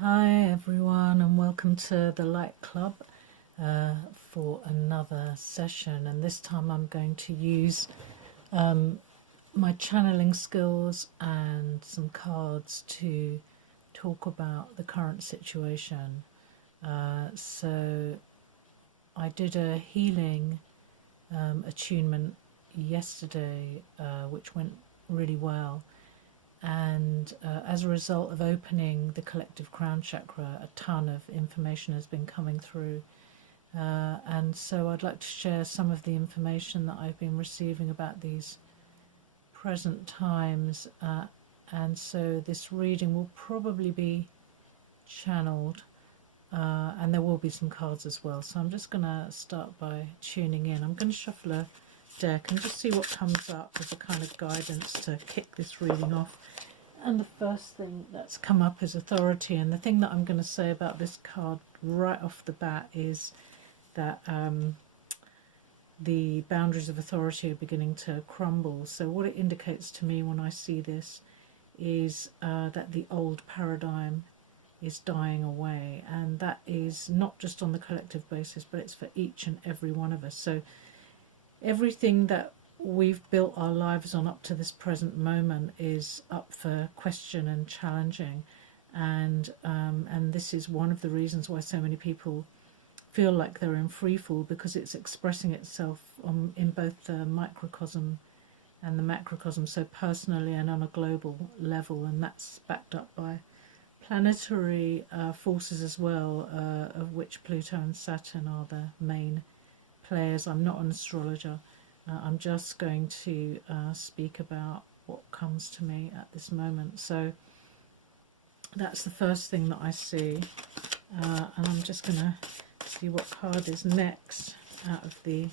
Hi everyone, and welcome to the Light Club for another session. And this time I'm going to use my channeling skills and some cards to talk about the current situation. So I did a healing attunement yesterday, which went really well. And as a result of opening the collective crown chakra, a ton of information has been coming through. And so I'd like to share some of the information that I've been receiving about these present times. And so this reading will probably be channeled, and there will be some cards as well. So I'm just going to start by tuning in. I'm going to shuffle a deck and just see what comes up as a kind of guidance to kick this reading off. And the first thing that's come up is authority. And the thing that I'm going to say about this card right off the bat is that the boundaries of authority are beginning to crumble. So what it indicates to me when I see this is that the old paradigm is dying away. And that is not just on the collective basis, but it's for each and every one of us. So everything that we've built our lives on up to this present moment is up for question and challenging, and this is one of the reasons why so many people feel like they're in free fall, because it's expressing itself in both the microcosm and the macrocosm, so personally and on a global level, and that's backed up by planetary forces as well, of which Pluto and Saturn are the main players. I'm not an astrologer. I'm just going to speak about what comes to me at this moment. So that's the first thing that I see. And I'm just going to see what card is next out of the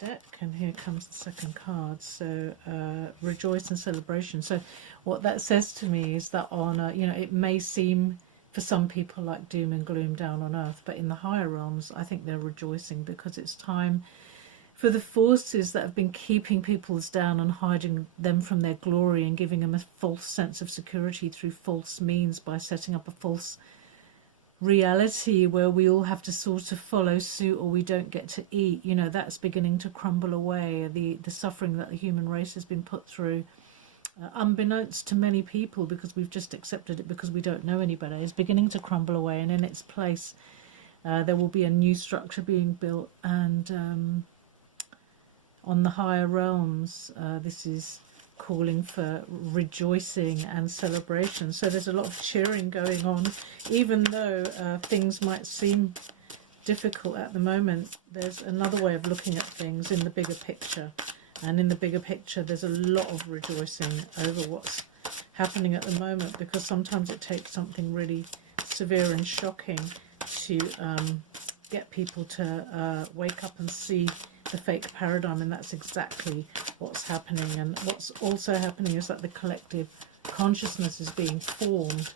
deck. And here comes the second card. So rejoice and celebration. So what that says to me is that it may seem for some people like doom and gloom down on earth, but in the higher realms, I think they're rejoicing, because it's time for the forces that have been keeping peoples down and hiding them from their glory and giving them a false sense of security through false means by setting up a false reality where we all have to sort of follow suit or we don't get to eat. That's beginning to crumble away. The suffering that the human race has been put through, unbeknownst to many people, because we've just accepted it because we don't know any better, is beginning to crumble away. And in its place, there will be a new structure being built. And on the higher realms, this is calling for rejoicing and celebration. So there's a lot of cheering going on, even though things might seem difficult at the moment. There's another way of looking at things in the bigger picture, and in the bigger picture there's a lot of rejoicing over what's happening at the moment, because sometimes it takes something really severe and shocking to get people to wake up and see the fake paradigm, and that's exactly what's happening. And what's also happening is that the collective consciousness is being formed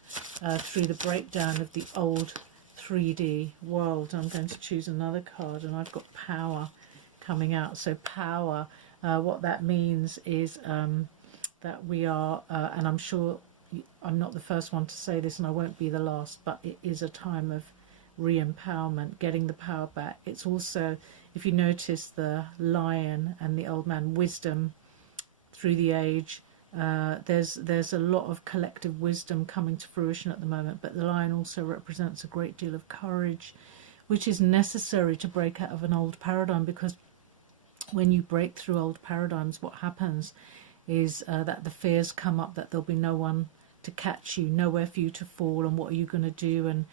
through the breakdown of the old 3D world. I'm going to choose another card, and I've got power coming out. So power, what that means is that we are, and I'm sure I'm not the first one to say this, and I won't be the last, but it is a time of re-empowerment, getting the power back. It's also, if you notice the lion and the old man, wisdom through the age, there's a lot of collective wisdom coming to fruition at the moment, but the lion also represents a great deal of courage, which is necessary to break out of an old paradigm, because when you break through old paradigms, what happens is that the fears come up, that there'll be no one to catch you, nowhere for you to fall, and what are you going to do, and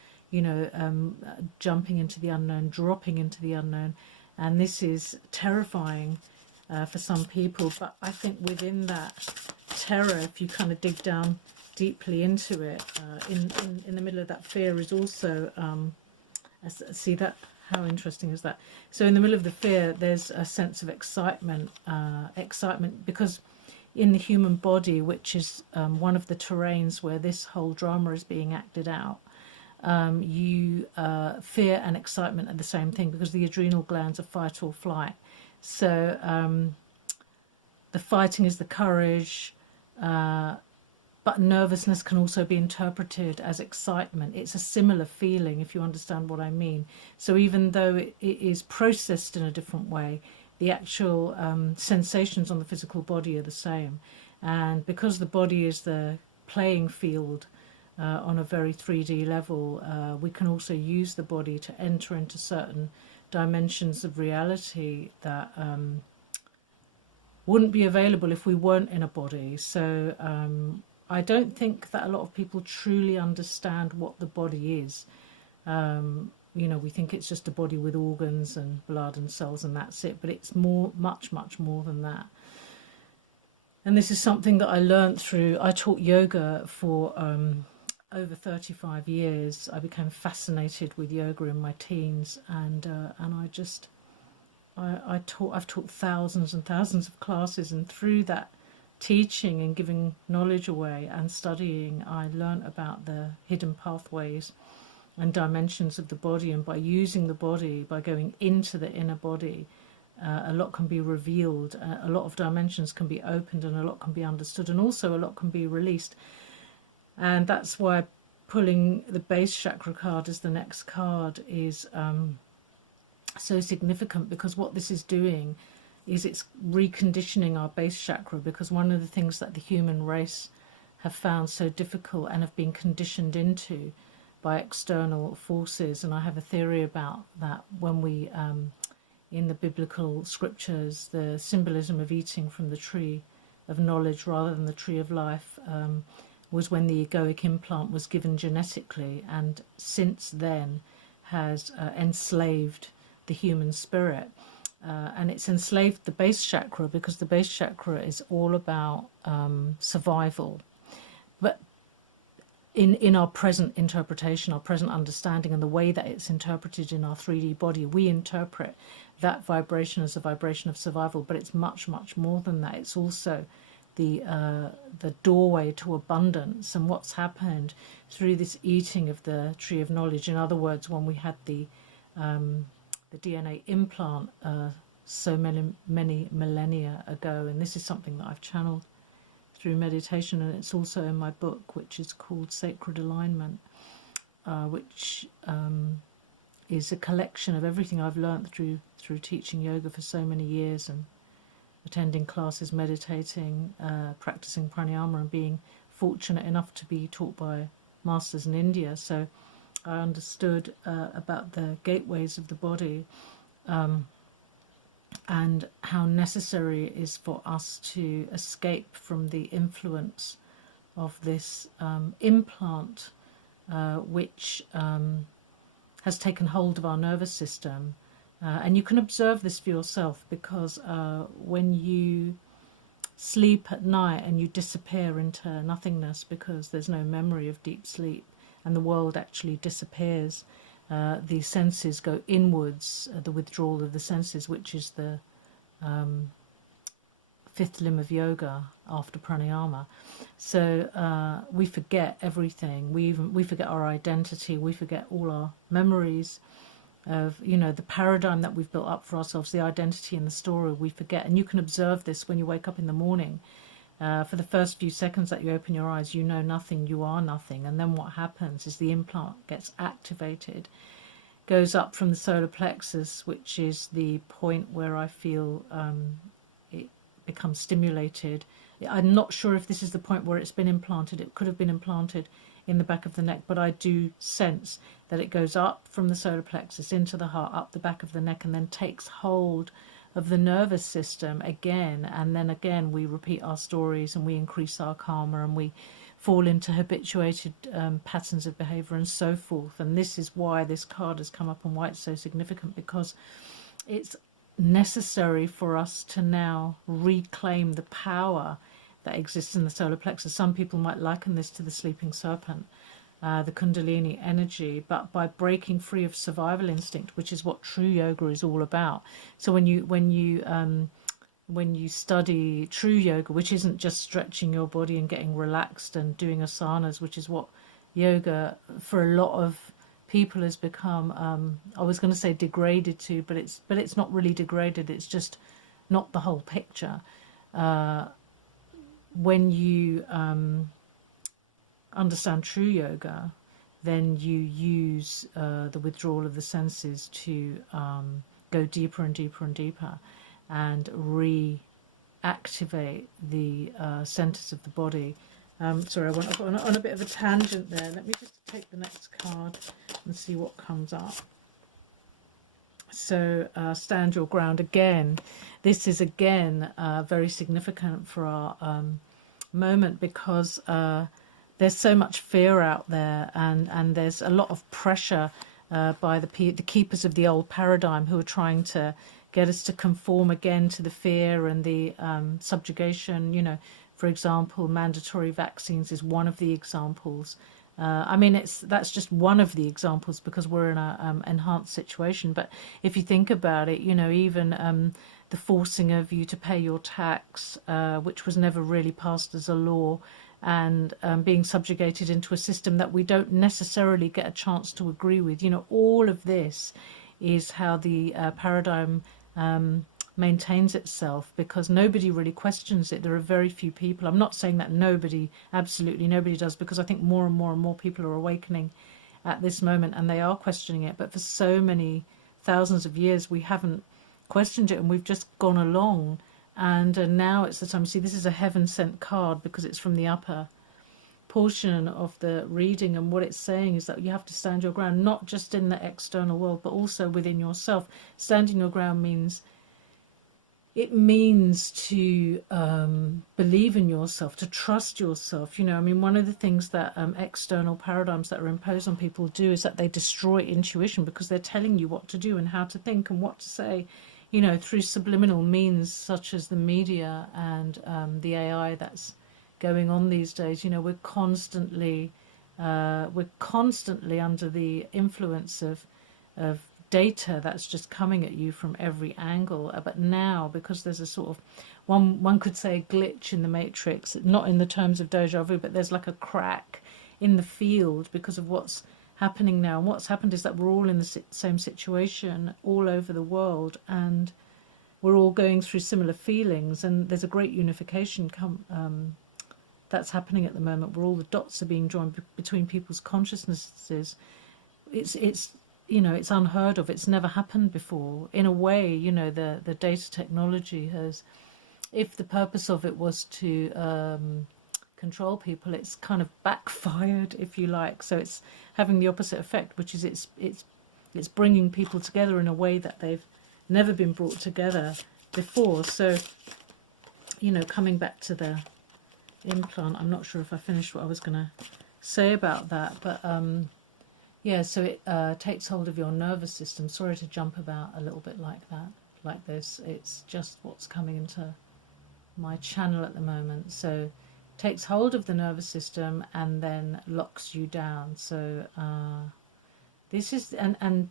jumping into the unknown, dropping into the unknown. And this is terrifying for some people, but I think within that terror, if you kind of dig down deeply into it, in the middle of that fear is also see that, how interesting is that? So in the middle of the fear there's a sense of excitement, because in the human body, which is one of the terrains where this whole drama is being acted out, fear and excitement are the same thing, because the adrenal glands are fight or flight. So the fighting is the courage, but nervousness can also be interpreted as excitement. It's a similar feeling, if you understand what I mean. So even though it is processed in a different way, the actual sensations on the physical body are the same. And because the body is the playing field on a very 3D level, we can also use the body to enter into certain dimensions of reality that wouldn't be available if we weren't in a body. So I don't think that a lot of people truly understand what the body is. You know, we think it's just a body with organs and blood and cells and that's it, but it's much more than that. And this is something that I learned through, I taught yoga for over 35 years. I became fascinated with yoga in my teens, and I've taught thousands and thousands of classes, and through that teaching and giving knowledge away and studying, I learned about the hidden pathways and dimensions of the body. And by using the body, by going into the inner body, a lot can be revealed, a lot of dimensions can be opened, and a lot can be understood, and also a lot can be released. And that's why pulling the base chakra card as the next card is so significant, because what this is doing is it's reconditioning our base chakra, because one of the things that the human race have found so difficult and have been conditioned into by external forces, and I have a theory about that, when we in the biblical scriptures, the symbolism of eating from the tree of knowledge rather than the tree of life was when the egoic implant was given genetically, and since then has enslaved the human spirit. And it's enslaved the base chakra, because the base chakra is all about survival. But in our present interpretation, our present understanding, and the way that it's interpreted in our 3D body, we interpret that vibration as a vibration of survival. But it's much more than that. It's also the doorway to abundance. And what's happened through this eating of the tree of knowledge, in other words, when we had the DNA implant so many millennia ago, and this is something that I've channeled through meditation, and it's also in my book, which is called Sacred Alignment, which is a collection of everything I've learned through teaching yoga for so many years, and attending classes, meditating, practicing pranayama, and being fortunate enough to be taught by masters in India. So I understood about the gateways of the body, and how necessary it is for us to escape from the influence of this implant, which has taken hold of our nervous system. And you can observe this for yourself, because when you sleep at night and you disappear into nothingness, because there's no memory of deep sleep and the world actually disappears, the senses go inwards, the withdrawal of the senses, which is the fifth limb of yoga after pranayama. So we forget everything. We forget our identity. We forget all our memories of, you know, the paradigm that we've built up for ourselves, the identity and the story. We forget, and you can observe this when you wake up in the morning. For the first few seconds that you open your eyes, you know nothing, you are nothing. And then what happens is the implant gets activated, goes up from the solar plexus, which is the point where I feel it becomes stimulated. I'm not sure if this is the point where it's been implanted. It could have been implanted in the back of the neck, but I do sense that it goes up from the solar plexus into the heart, up the back of the neck, and then takes hold of the nervous system again. And then again we repeat our stories, and we increase our karma, and we fall into habituated patterns of behavior and so forth. And this is why this card has come up and why it's so significant, because it's necessary for us to now reclaim the power that exists in the solar plexus. Some people might liken this to the sleeping serpent, the kundalini energy, but by breaking free of survival instinct, which is what true yoga is all about. So when you study true yoga, which isn't just stretching your body and getting relaxed and doing asanas, which is what yoga for a lot of people has become, I was going to say degraded to, but it's not really degraded. It's just not the whole picture. When you understand true yoga, then you use the withdrawal of the senses to go deeper and deeper and deeper and reactivate the centers of the body. Sorry, I went off on a bit of a tangent there. Let me just take the next card and see what comes up. So stand your ground again. This is again very significant for our moment, because there's so much fear out there, and there's a lot of pressure by the keepers of the old paradigm, who are trying to get us to conform again to the fear and the subjugation. You know, for example, mandatory vaccines is one of the examples. I mean, that's just one of the examples, because we're in a enhanced situation. But if you think about it, you know, even the forcing of you to pay your tax, which was never really passed as a law, and being subjugated into a system that we don't necessarily get a chance to agree with. You know, all of this is how the paradigm maintains itself, because nobody really questions it. There are very few people. I'm not saying that nobody, absolutely nobody does, because I think more and more and more people are awakening at this moment, and they are questioning it. But for so many thousands of years, we haven't questioned it, and we've just gone along. And now it's the time. See, this is a heaven-sent card, because it's from the upper portion of the reading, and what it's saying is that you have to stand your ground, not just in the external world, but also within yourself. Standing your ground means to believe in yourself, to trust yourself. You know, I mean, one of the things that external paradigms that are imposed on people do is that they destroy intuition, because they're telling you what to do and how to think and what to say, you know, through subliminal means such as the media and the AI that's going on these days. You know, we're constantly under the influence of data that's just coming at you from every angle. But now, because there's a sort of one could say glitch in the matrix, not in the terms of deja vu, but there's like a crack in the field because of what's happening now. And what's happened is that we're all in the same situation all over the world, and we're all going through similar feelings, and there's a great unification that's happening at the moment, where all the dots are being drawn between people's consciousnesses. It's you know, it's unheard of. It's never happened before. In a way, you know, the data technology has, if the purpose of it was to control people, it's kind of backfired, if you like. So it's having the opposite effect, which is it's bringing people together in a way that they've never been brought together before. So, you know, coming back to the implant, I'm not sure if I finished what I was going to say about that, but yeah, so it takes hold of your nervous system. Sorry to jump about a little bit like that, like this. It's just what's coming into my channel at the moment. So takes hold of the nervous system and then locks you down. So this is, and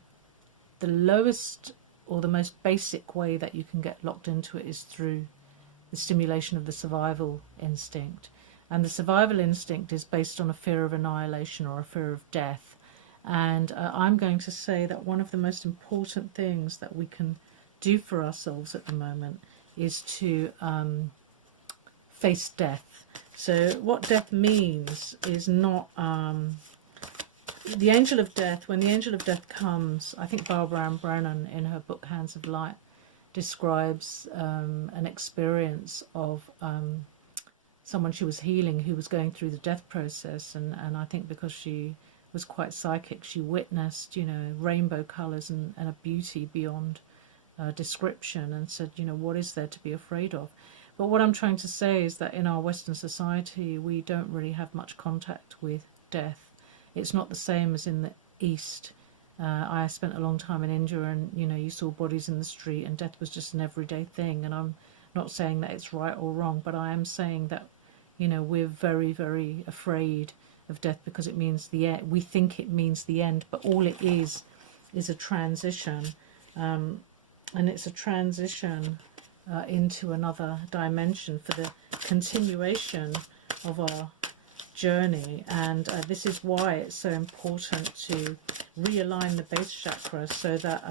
the lowest or the most basic way that you can get locked into it is through the stimulation of the survival instinct. And the survival instinct is based on a fear of annihilation or a fear of death. And I'm going to say that one of the most important things that we can do for ourselves at the moment is to face death. So what death means is not the angel of death. When the angel of death comes, I think Barbara Ann Brennan in her book Hands of Light describes an experience of someone she was healing who was going through the death process, and I think because she was quite psychic, she witnessed, you know, rainbow colours and a beauty beyond description, and said, you know, what is there to be afraid of? But what I'm trying to say is that in our Western society, we don't really have much contact with death. It's not the same as in the East. I spent a long time in India, and, you know, you saw bodies in the street, and death was just an everyday thing. And I'm not saying that it's right or wrong, but I am saying that, you know, we're very, very afraid of death because it means the end. We think it means the end, but all it is a transition, and it's a transition into another dimension for the continuation of our journey. And this is why it's so important to realign the base chakra, so that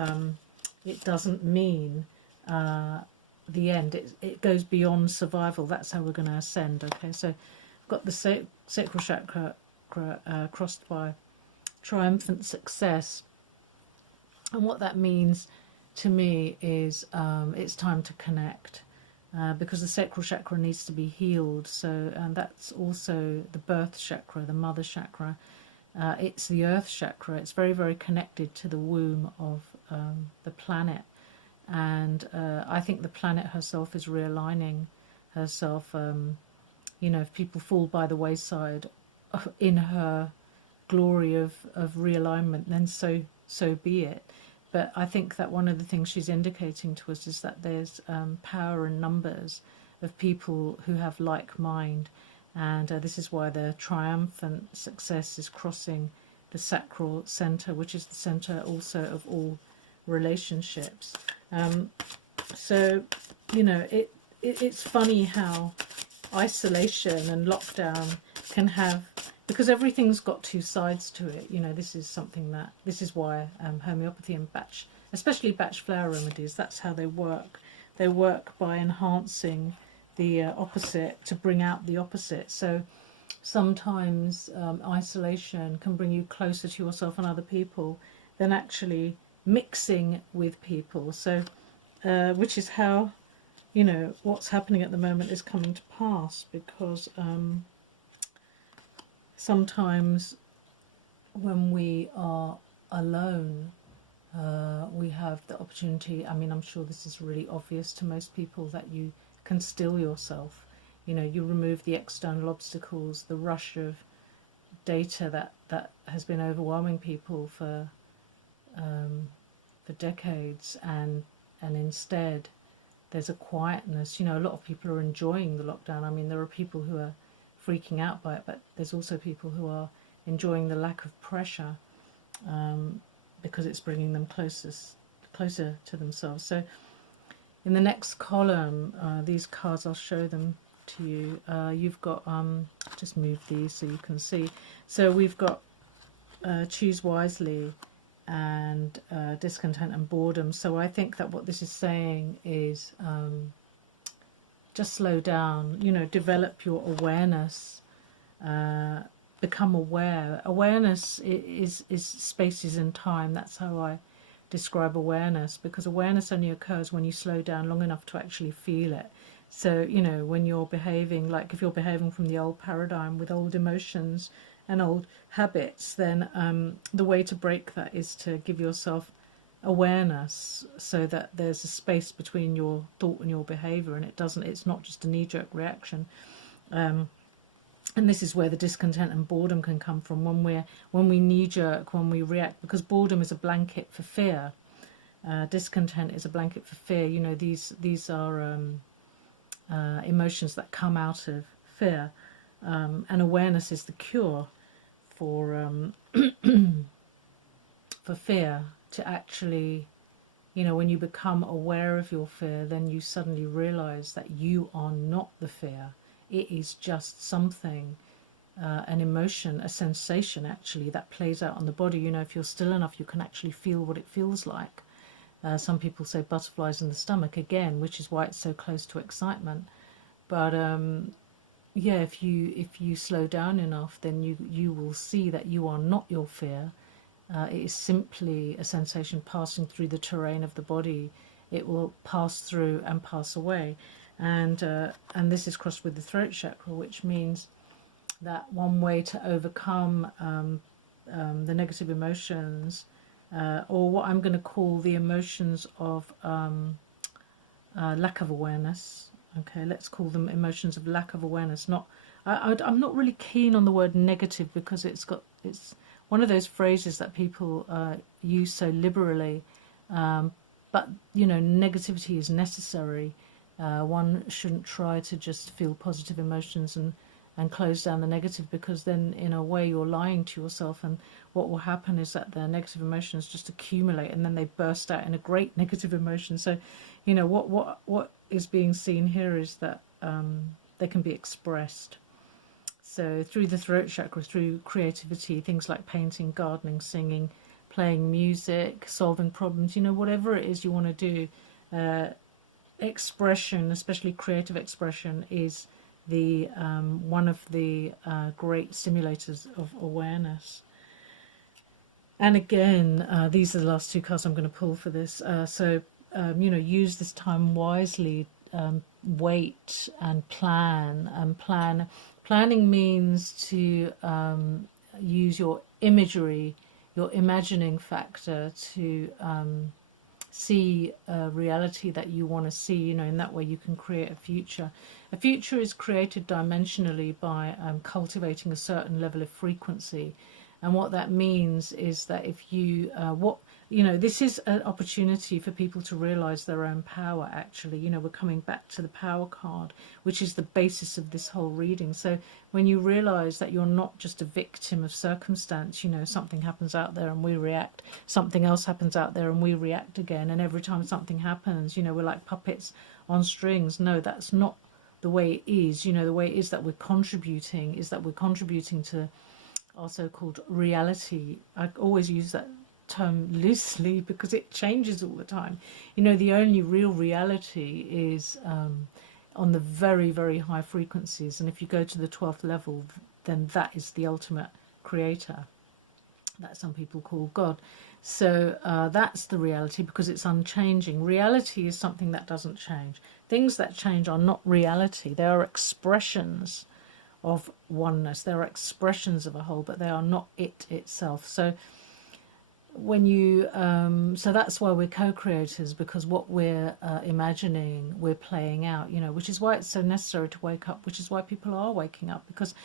it doesn't mean the end. It goes beyond survival. That's how we're going to ascend. Okay, so I've got the sacral chakra chakra crossed by triumphant success. And what that means to me is it's time to connect, because the sacral chakra needs to be healed. So, and that's also the birth chakra, the mother chakra. It's the earth chakra. It's very, very connected to the womb of the planet. And I think the planet herself is realigning herself. If people fall by the wayside in her glory of realignment, then so be it. But I think that one of the things she's indicating to us is that there's power in numbers of people who have like mind, and this is why the triumphant success is crossing the sacral center, which is the center also of all relationships. So it's funny how isolation and lockdown can have, because everything's got two sides to it. This is why homeopathy and especially batch flower remedies, that's how they work. They work by enhancing the opposite to bring out the opposite. So sometimes isolation can bring you closer to yourself and other people than actually mixing with people. So which is how what's happening at the moment is coming to pass, because sometimes when we are alone, we have the opportunity, I'm sure this is really obvious to most people, that you can still yourself. You remove the external obstacles, the rush of data that has been overwhelming people for decades, and instead there's a quietness. A lot of people are enjoying the lockdown. There are people who are freaking out by it, but there's also people who are enjoying the lack of pressure, because it's bringing them closer to themselves. So in the next column, these cards, I'll show them to you. You've got, just move these so you can see. So we've got choose wisely and discontent and boredom. So I think that what this is saying is just slow down, develop your awareness, become aware. Awareness is spaces and time. That's how I describe awareness, because awareness only occurs when you slow down long enough to actually feel it. So, when you're behaving, like if you're behaving from the old paradigm with old emotions and old habits, then the way to break that is to give yourself awareness, so that there's a space between your thought and your behavior, and it's not just a knee-jerk reaction. And this is where the discontent and boredom can come from, when we knee-jerk, when we react, because boredom is a blanket for fear. Discontent is a blanket for fear. These are emotions that come out of fear, and awareness is the cure for for fear. To actually, when you become aware of your fear, then you suddenly realize that you are not the fear. It is just something, an emotion, a sensation actually, that plays out on the body. If you're still enough, you can actually feel what it feels like. Some people say butterflies in the stomach again, which is why it's so close to excitement. But if you slow down enough, then you will see that you are not your fear. It is simply a sensation passing through the terrain of the body. It will pass through and pass away. And this is crossed with the throat chakra, which means that one way to overcome the negative emotions, or what I'm going to call the emotions of lack of awareness. Okay, let's call them emotions of lack of awareness. I'm not really keen on the word negative, because it's one of those phrases that people use so liberally, but negativity is necessary. One shouldn't try to just feel positive emotions and close down the negative, because then in a way you're lying to yourself, and what will happen is that the negative emotions just accumulate, and then they burst out in a great negative emotion. So what is being seen here is that they can be expressed. So through the throat chakra, through creativity, things like painting, gardening, singing, playing music, solving problems, whatever it is you want to do, expression, especially creative expression, is the one of the great simulators of awareness. And again, these are the last two cards I'm going to pull for this. Use this time wisely. Wait and plan. Planning means to use your imagery, your imagining factor to see a reality that you want to see. In that way you can create a future. A future is created dimensionally by cultivating a certain level of frequency. And what that means is that if you this is an opportunity for people to realize their own power. Actually, we're coming back to the power card, which is the basis of this whole reading. So when you realize that you're not just a victim of circumstance, something happens out there and we react, something else happens out there and we react again, and every time something happens, we're like puppets on strings. No, that's not the way it is. The way it is that we're contributing to our so-called reality. I always use that term loosely because it changes all the time. The only real reality is on the very, very high frequencies, and if you go to the 12th level, then that is the ultimate creator that some people call God. So that's the reality, because it's unchanging. Reality is something that doesn't change. Things that change are not reality. They are expressions of oneness. They are expressions of a whole, but they are not it itself. So when you so that's why we're co-creators, because what we're imagining, we're playing out, which is why it's so necessary to wake up, which is why people are waking up. Because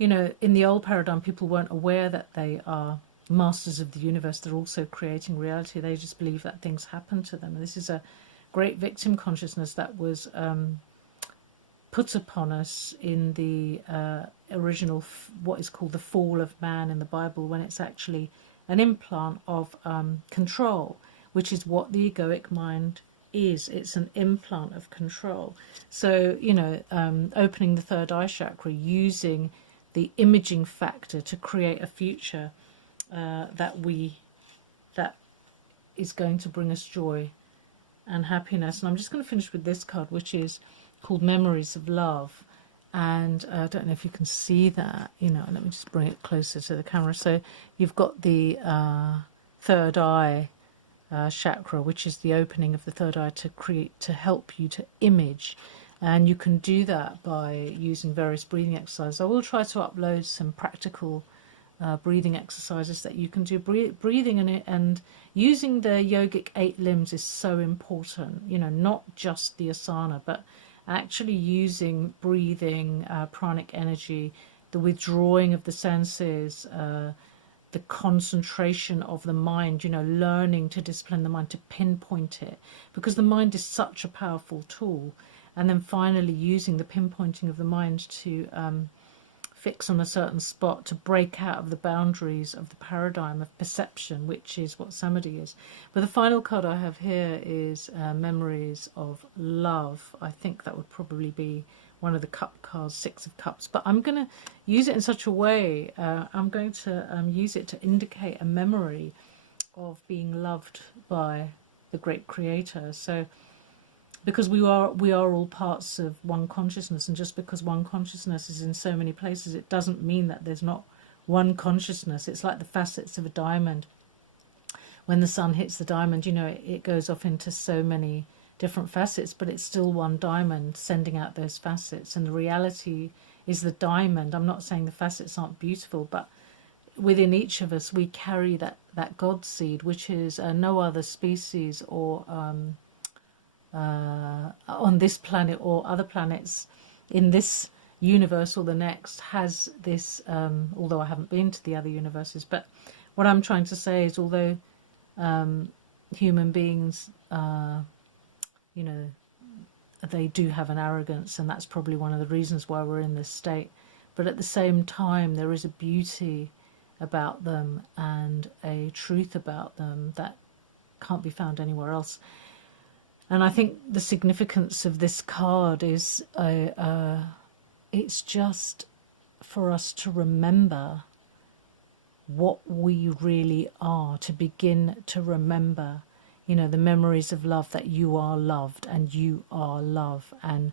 in the old paradigm, people weren't aware that they are masters of the universe. They're also creating reality. They just believe that things happen to them. And this is a great victim consciousness that was put upon us in the original, what is called the fall of man in the Bible, when it's actually an implant of control, which is what the egoic mind is. It's an implant of control. So, opening the third eye chakra, using the imaging factor to create a future that is going to bring us joy and happiness. And I'm just going to finish with this card, which is called Memories of Love. And I don't know if you can see that, let me just bring it closer to the camera. So you've got the third eye chakra, which is the opening of the third eye to help you to image. And you can do that by using various breathing exercises. I will try to upload some practical breathing exercises that you can do. Breathing and using the yogic 8 limbs is so important, not just the asana, but actually using breathing, pranic energy, the withdrawing of the senses, the concentration of the mind, learning to discipline the mind, to pinpoint it, because the mind is such a powerful tool. And then finally using the pinpointing of the mind to fix on a certain spot, to break out of the boundaries of the paradigm of perception, which is what samadhi is. But the final card I have here is Memories of Love. I think that would probably be one of the cup cards, 6 of Cups. But I'm going to use it in such a way, I'm going to use it to indicate a memory of being loved by the great creator. So because we are all parts of one consciousness, and just because one consciousness is in so many places, it doesn't mean that there's not one consciousness. It's like the facets of a diamond. When the sun hits the diamond, it goes off into so many different facets, but it's still one diamond sending out those facets. And the reality is the diamond. I'm not saying the facets aren't beautiful, but within each of us we carry that God seed, which is no other species or on this planet or other planets in this universe or the next has this, although I haven't been to the other universes. But what I'm trying to say is, although human beings, they do have an arrogance, and that's probably one of the reasons why we're in this state, but at the same time there is a beauty about them and a truth about them that can't be found anywhere else. And I think the significance of this card is it's just for us to remember what we really are, to begin to remember, the memories of love, that you are loved and you are love. And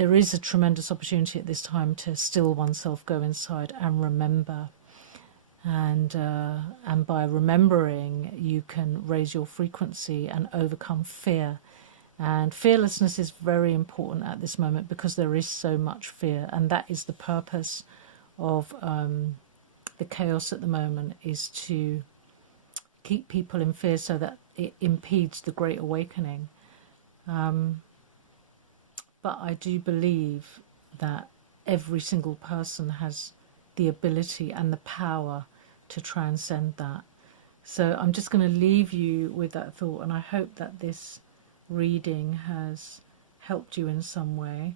there is a tremendous opportunity at this time to still oneself, go inside and remember. And by remembering, you can raise your frequency and overcome fear. And fearlessness is very important at this moment because there is so much fear, and that is the purpose of the chaos at the moment, is to keep people in fear so that it impedes the Great Awakening. But I do believe that every single person has the ability and the power to transcend that. So I'm just going to leave you with that thought, and I hope that this reading has helped you in some way.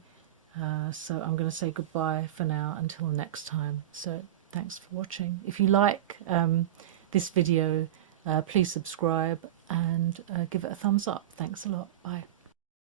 So I'm going to say goodbye for now until next time. So thanks for watching. If you like this video, please subscribe and give it a thumbs up. Thanks a lot. Bye.